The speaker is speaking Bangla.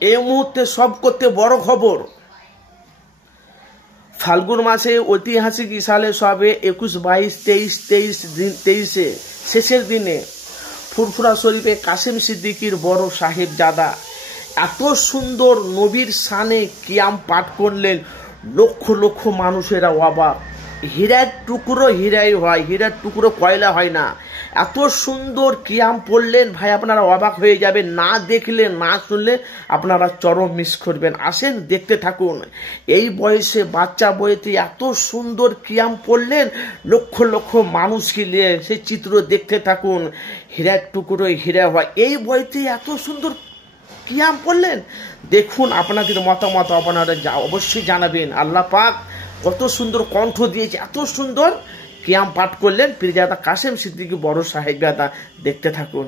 এই মুহূর্তে সব করতে বড় খবর, ফাল্গুন মাসে ঐতিহাসিক সালে সবে 21, 22, 23 শেষের দিনে ফুরফুরা শরীফে কাসেম সিদ্দিকীর বড় সাহেবজাদা এত সুন্দর নবীর শানে কিয়াম পাঠ করলেন, লক্ষ লক্ষ মানুষেরা অবাক। হীরার টুকরো হীরাই হয়, হীরার টুকরো কয়লা হয় না। এত সুন্দর কিয়াম পড়লেন ভাই, আপনারা অবাক হয়ে যাবেন। না দেখলে না শুনলে আপনারা চরম মিস করবেন। আসেন দেখতে থাকুন। এই বয়সে বাচ্চা বয়সে এত সুন্দর কিয়াম পড়লেন, লক্ষ লক্ষ মানুষকে নিয়ে সেই চিত্র দেখতে থাকুন। হীরার টুকরো হীরা হয়, এই বয়সে এত সুন্দর কিয়াম পড়লেন। দেখুন, আপনাদের মতামত আপনারা অবশ্যই জানাবেন। আল্লাহ পাক কত সুন্দর কণ্ঠ দিয়েছে, এত সুন্দর কিয়াম পাঠ করলেন পীরজাদা কাসেম সিদ্দিকী বড় সাহেবজাদা। দেখতে থাকুন।